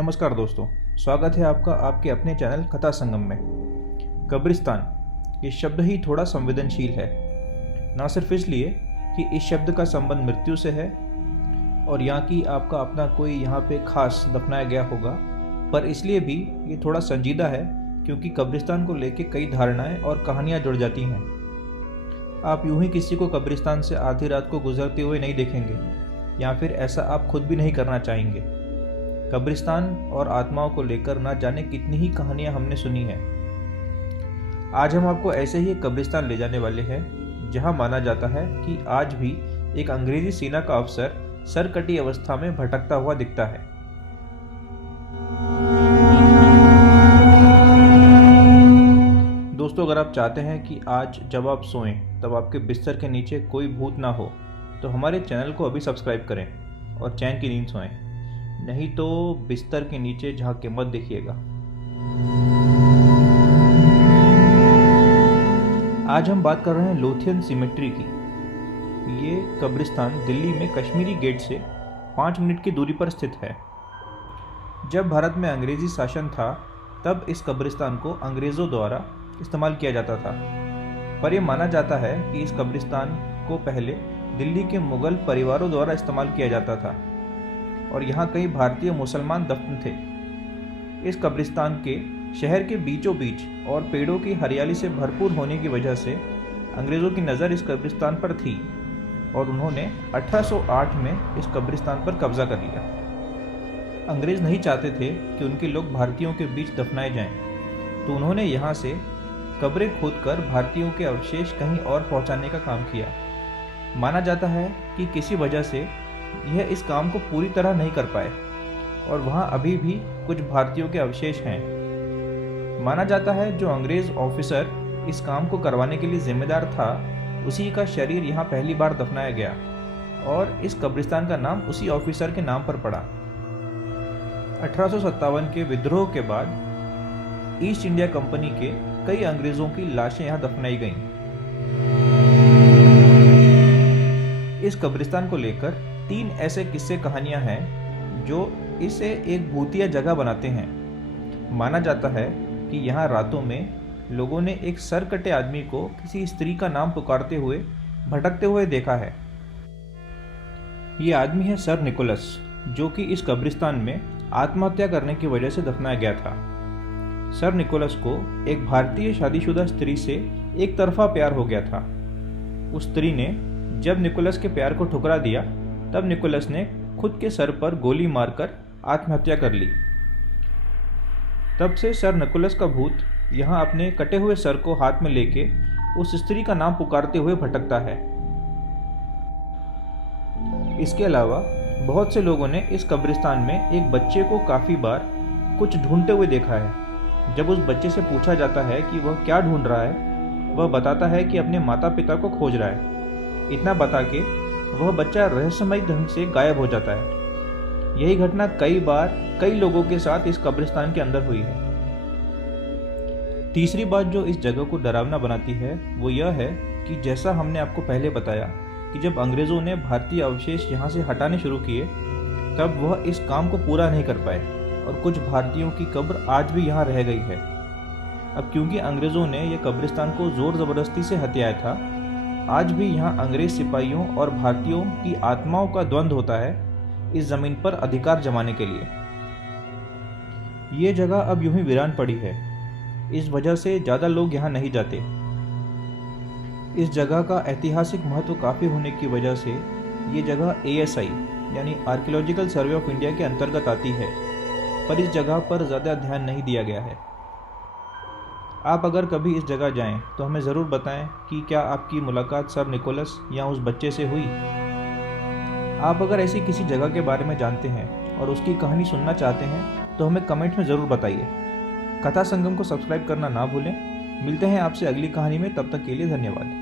नमस्कार दोस्तों, स्वागत है आपका आपके अपने चैनल कथा संगम में। कब्रिस्तान ये शब्द ही थोड़ा संवेदनशील है, ना सिर्फ इसलिए कि इस शब्द का संबंध मृत्यु से है और यहाँ की आपका अपना कोई यहाँ पे खास दफनाया गया होगा, पर इसलिए भी ये थोड़ा संजीदा है क्योंकि कब्रिस्तान को लेके कई धारणाएं और कहानियां जुड़ जाती हैं। आप यूं ही किसी को कब्रिस्तान से आधी रात को गुजरते हुए नहीं देखेंगे या फिर ऐसा आप खुद भी नहीं करना चाहेंगे। कब्रिस्तान और आत्माओं को लेकर ना जाने कितनी ही कहानियां हमने सुनी हैं। आज हम आपको ऐसे ही एक कब्रिस्तान ले जाने वाले हैं जहां माना जाता है कि आज भी एक अंग्रेजी सेना का अफसर सरकटी अवस्था में भटकता हुआ दिखता है। दोस्तों, अगर आप चाहते हैं कि आज जब आप सोएं तब आपके बिस्तर के नीचे कोई भूत ना हो तो हमारे चैनल को अभी सब्सक्राइब करें और चैन की नींद सोएं, नहीं तो बिस्तर के नीचे झांक के मत देखिएगा। आज हम बात कर रहे हैं लोथियन सिमेट्री की। ये कब्रिस्तान दिल्ली में कश्मीरी गेट से 5 मिनट की दूरी पर स्थित है। जब भारत में अंग्रेजी शासन था तब इस कब्रिस्तान को अंग्रेज़ों द्वारा इस्तेमाल किया जाता था, पर यह माना जाता है कि इस कब्रिस्तान को पहले दिल्ली के मुगल परिवारों द्वारा इस्तेमाल किया जाता था और यहाँ कई भारतीय मुसलमान दफन थे। इस कब्रिस्तान के शहर के बीचों बीच और पेड़ों की हरियाली से भरपूर होने की वजह से अंग्रेज़ों की नज़र इस कब्रिस्तान पर थी और उन्होंने 1808 में इस कब्रिस्तान पर कब्जा कर लिया। अंग्रेज़ नहीं चाहते थे कि उनके लोग भारतीयों के बीच दफनाए जाएं, तो उन्होंने यहाँ से कब्रें खोदकर भारतीयों के अवशेष कहीं और पहुँचाने का काम किया। माना जाता है कि किसी वजह से यह इस काम को पूरी तरह नहीं कर पाए और वहाँ अभी भी कुछ भारतीयों के अवशेष हैं। माना जाता है जो अंग्रेज़ ऑफिसर इस काम को करवाने के लिए जिम्मेदार था, उसी का शरीर यहाँ पहली बार दफनाया गया और इस कब्रिस्तान का नाम उसी ऑफिसर के नाम पर पड़ा। 1857 के विद्रोह के बाद ईस्ट इंडिया कंपनी के कई अंग्रेज़ों की लाशें यहाँ दफनाई गईं। इस कब्रिस्तान को लेकर 3 ऐसे किस्से कहानियां हैं जो इसे एक भूतिया जगह बनाते हैं। माना जाता है कि यहाँ रातों में लोगों ने एक सरकटे आदमी को किसी स्त्री का नाम पुकारते हुए भटकते हुए देखा है। ये आदमी है सर निकोलस, जो कि इस कब्रिस्तान में आत्महत्या करने की वजह से दफनाया गया था। सर निकोलस को एक भारतीय शादीशुदा स्त्री से एक तरफा प्यार हो गया था। उस स्त्री ने जब निकोलस के प्यार को ठुकरा दिया तब निकोलस ने खुद के सर पर गोली मारकर आत्महत्या कर ली। तब से सर निकोलस का भूत यहाँ अपने कटे हुए सर को हाथ में लेके उस स्त्री का नाम पुकारते हुए भटकता है। इसके अलावा बहुत से लोगों ने इस कब्रिस्तान में एक बच्चे को काफ़ी बार कुछ ढूंढते हुए देखा है। जब उस बच्चे से पूछा जाता है कि वह क्या ढूंढ रहा है, वह बताता है कि अपने माता पिता को खोज रहा है। इतना बता के वह बच्चा रहस्यमय ढंग से गायब हो जाता है। यही घटना कई बार कई लोगों के साथ इस कब्रिस्तान के अंदर हुई है। तीसरी बात जो इस जगह को डरावना बनाती है वो यह है कि जैसा हमने आपको पहले बताया कि जब अंग्रेज़ों ने भारतीय अवशेष यहाँ से हटाने शुरू किए तब वह इस काम को पूरा नहीं कर पाए और कुछ भारतीयों की कब्र आज भी यहाँ रह गई है। अब क्योंकि अंग्रेज़ों ने यह कब्रिस्तान को ज़ोर ज़बरदस्ती से हथियाया था, आज भी यहाँ अंग्रेज सिपाहियों और भारतीयों की आत्माओं का द्वंद्व होता है इस जमीन पर अधिकार जमाने के लिए। ये जगह अब यूं ही वीरान पड़ी है, इस वजह से ज़्यादा लोग यहाँ नहीं जाते। इस जगह का ऐतिहासिक महत्व काफ़ी होने की वजह से ये जगह ASI यानी आर्कियोलॉजिकल सर्वे ऑफ इंडिया के अंतर्गत आती है, पर इस जगह पर ज़्यादा ध्यान नहीं दिया गया है। आप अगर कभी इस जगह जाएं तो हमें ज़रूर बताएं कि क्या आपकी मुलाकात सर निकोलस या उस बच्चे से हुई। आप अगर ऐसी किसी जगह के बारे में जानते हैं और उसकी कहानी सुनना चाहते हैं तो हमें कमेंट में ज़रूर बताइए। कथा संगम को सब्सक्राइब करना ना भूलें। मिलते हैं आपसे अगली कहानी में, तब तक के लिए धन्यवाद।